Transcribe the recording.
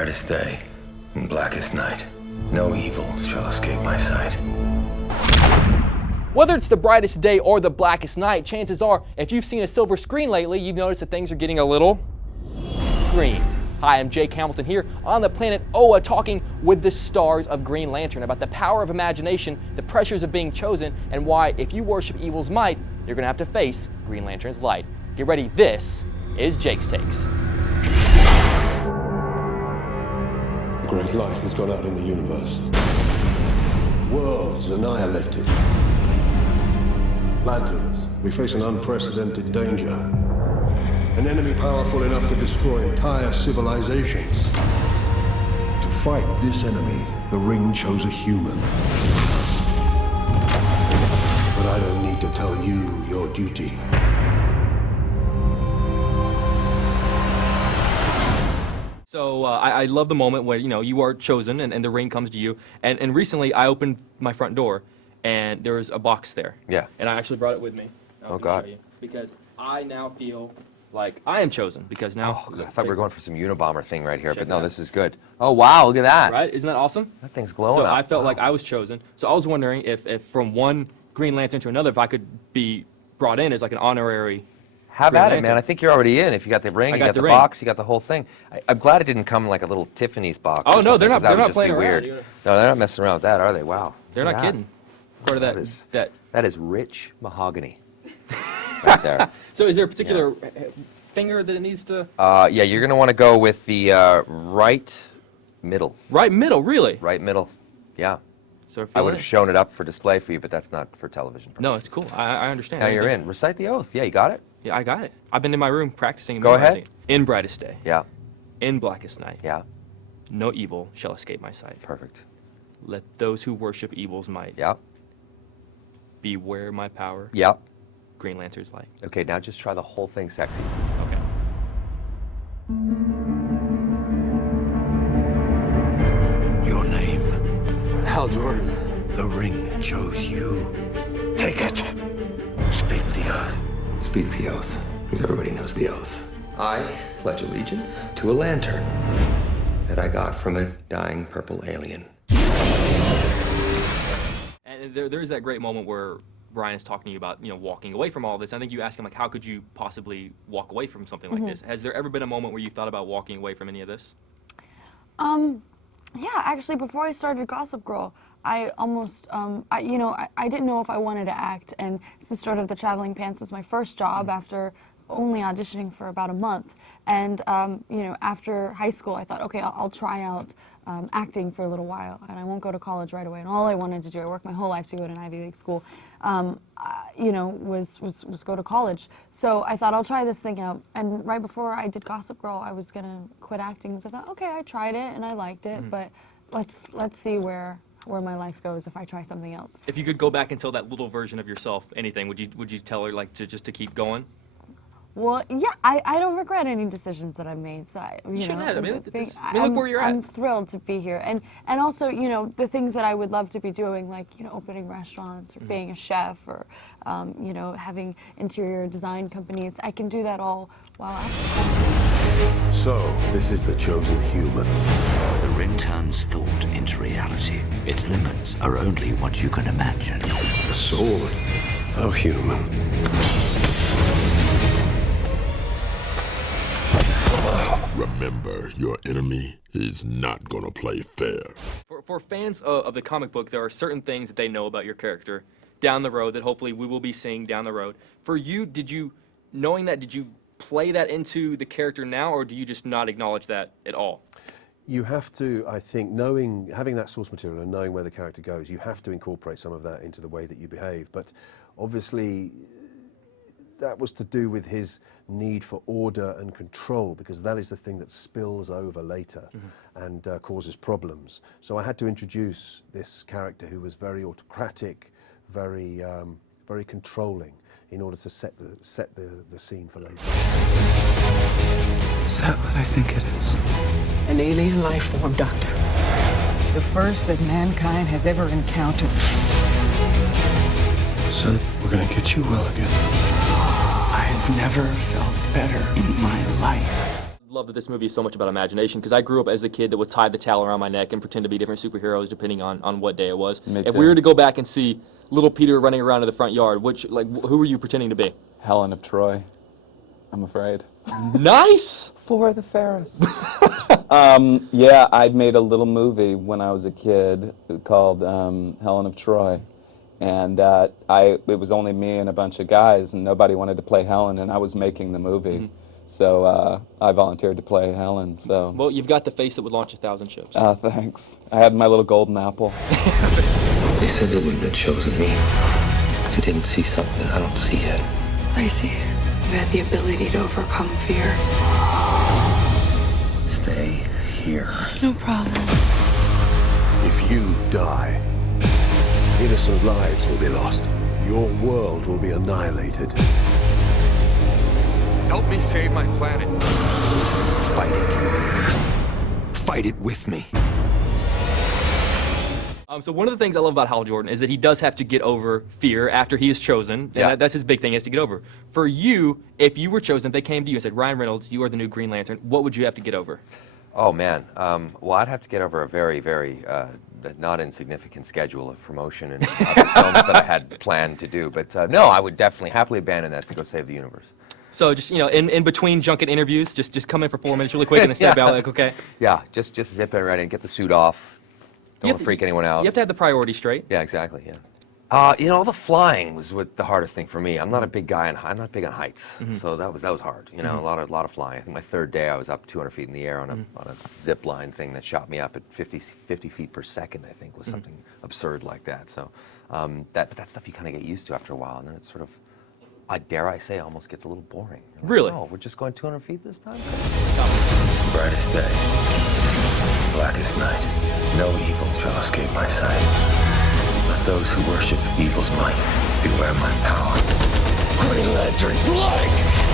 brightest day and blackest night, no evil shall escape my sight. Whether it's the brightest day or the blackest night, chances are, if you've seen a silver screen lately, you've noticed that things are getting a little green. Hi, I'm Jake Hamilton here on the planet Oa, talking with the stars of Green Lantern about the power of imagination, the pressures of being chosen, and why, if you worship evil's might, you're going to have to face Green Lantern's light. Get ready, this is Jake's Takes. A great light has gone out in the universe. Worlds annihilated. Lanterns, we face an unprecedented danger. An enemy powerful enough to destroy entire civilizations. To fight this enemy, the Ring chose a human. But I don't need to tell you your duty. So I love the moment where, you are chosen and the ring comes to you. And recently I opened my front door and there was a box there. Yeah. And I actually brought it with me. Oh, God. Show you, because I now feel like I am chosen, because now... Oh, I thought we were going for some Unabomber thing right here, but no, it out. this is good. Oh, wow, look at that. Right? Isn't that awesome? That thing's glowing So up. I felt like I was chosen. So I was wondering if from one Green Lantern to another, if I could be brought in as like an honorary... Have Green at it, Lantern. man. I think you're already in. If you got the ring, I you got got the the ring. box, you got the whole thing. I'm glad it didn't come in like a little Tiffany's box. Oh, or no, they're something, not- 'cause that they're would not just playing be around. weird. No, they're not messing around with that, are they? Wow. They're Look not at that. kidding. Part of that is that. That is rich mahogany. Right there. So is there a particular finger that it needs to... Yeah, you're gonna want to go with the right middle. Right middle, really? Right middle. Yeah. So if I you're would in. have shown it up for display for you, but that's not for television purposes. No, it's cool. I understand. Now you're in. Recite the oath. Yeah, you got it? Yeah, I got it. I've been in my room practicing and Go memorizing ahead. it. In brightest day, Yeah. in blackest night, Yeah. no evil shall escape my sight. Perfect. Let those who worship evil's might Yeah. beware my power. Yeah. Green Lantern's light. Okay, now just try the whole thing sexy. Okay. Your name, Hal Jordan. The ring chose you. Take it. Speak the oath. Speak the oath, because everybody knows the oath. I pledge allegiance to a lantern that I got from a dying purple alien. And there's that great moment where Brian is talking to you about, walking away from all this. I think you ask him, like, how could you possibly walk away from something like this? Has there ever been a moment where you thought about walking away from any of this? Yeah, actually, before I started Gossip Girl, I almost, I didn't know if I wanted to act, and since sort of the Traveling Pants was my first job after only auditioning for about a month, and after high school, I thought, okay, I'll try out acting for a little while, and I won't go to college right away. And all I wanted to do, I worked my whole life to go to an Ivy League school, was go to college. So I thought I'll try this thing out. And right before I did Gossip Girl, I was gonna quit acting. So I thought, okay, I tried it and I liked it, but let's see where my life goes if I try something else. If you could go back and tell that little version of yourself anything, would you tell her like to keep going? Well, yeah, I don't regret any decisions that I've made. So you shouldn't have. I mean, I'm, look where you're at. I'm thrilled to be here, and also the things that I would love to be doing, like opening restaurants or being a chef or having interior design companies. I can do that all while acting. So, this is the chosen human. The ring turns thought into reality. Its limits are only what you can imagine. A sword. How human. Remember, your enemy is not gonna play fair. For fans of the comic book, there are certain things that they know about your character down the road that hopefully we will be seeing down the road. For you, did you play that into the character now, or do you just not acknowledge that at all? You have to, I think, having that source material and knowing where the character goes, you have to incorporate some of that into the way that you behave. But obviously, that was to do with his need for order and control, because that is the thing that spills over later and causes problems. So I had to introduce this character who was very autocratic, very controlling, in order to set the scene for later. Is that what I think it is? An alien life form, Doctor. The first that mankind has ever encountered. Son, we're gonna get you well again. I've never felt better in my life. love that this movie is so much about imagination, because I grew up as the kid that would tie the towel around my neck and pretend to be different superheroes depending on what day it was. Me If too. we were to go back and see little Peter running around in the front yard, who were you pretending to be? Helen of Troy, I'm afraid. Nice! For the Ferris. Yeah, I made a little movie when I was a kid called Helen of Troy. And it was only me and a bunch of guys, and nobody wanted to play Helen, and I was making the movie. So I volunteered to play Helen, so. Well, you've got the face that would launch 1,000 ships. Thanks. I had my little golden apple. They said they wouldn't have chosen me if they didn't see something I don't see yet. I see. You had the ability to overcome fear. Stay here. No problem. If you die, innocent lives will be lost. Your world will be annihilated. Help me save my planet. Fight it. Fight it with me. So one of the things I love about Hal Jordan is that he does have to get over fear after he is chosen, and that's his big thing, he has to get over. For you, if you were chosen, if they came to you and said, Ryan Reynolds, you are the new Green Lantern, what would you have to get over? Oh, man. Well, I'd have to get over a very, very not insignificant schedule of promotion and other films that I had planned to do. But no, I would definitely happily abandon that to go save the universe. So just, in between junket interviews, just come in for 4 minutes really quick and then step out, like, okay? Yeah, just zip it right in, get the suit off. Don't want to freak anyone out. You have to have the priorities straight. Yeah, exactly, yeah. All the flying was the hardest thing for me. I'm not a big guy, and I'm not big on heights, so that was hard. A lot of flying. I think my third day I was up 200 feet in the air on a zip line thing that shot me up at 50 feet per second. I think was something absurd like that. So that stuff you kind of get used to after a while, and then it's sort of, dare I say, almost gets a little boring. Really? Oh, we're just going 200 feet this time? Brightest day, blackest night. No evil shall escape my sight. Let those who worship evil's might beware my power. Green Lantern's light!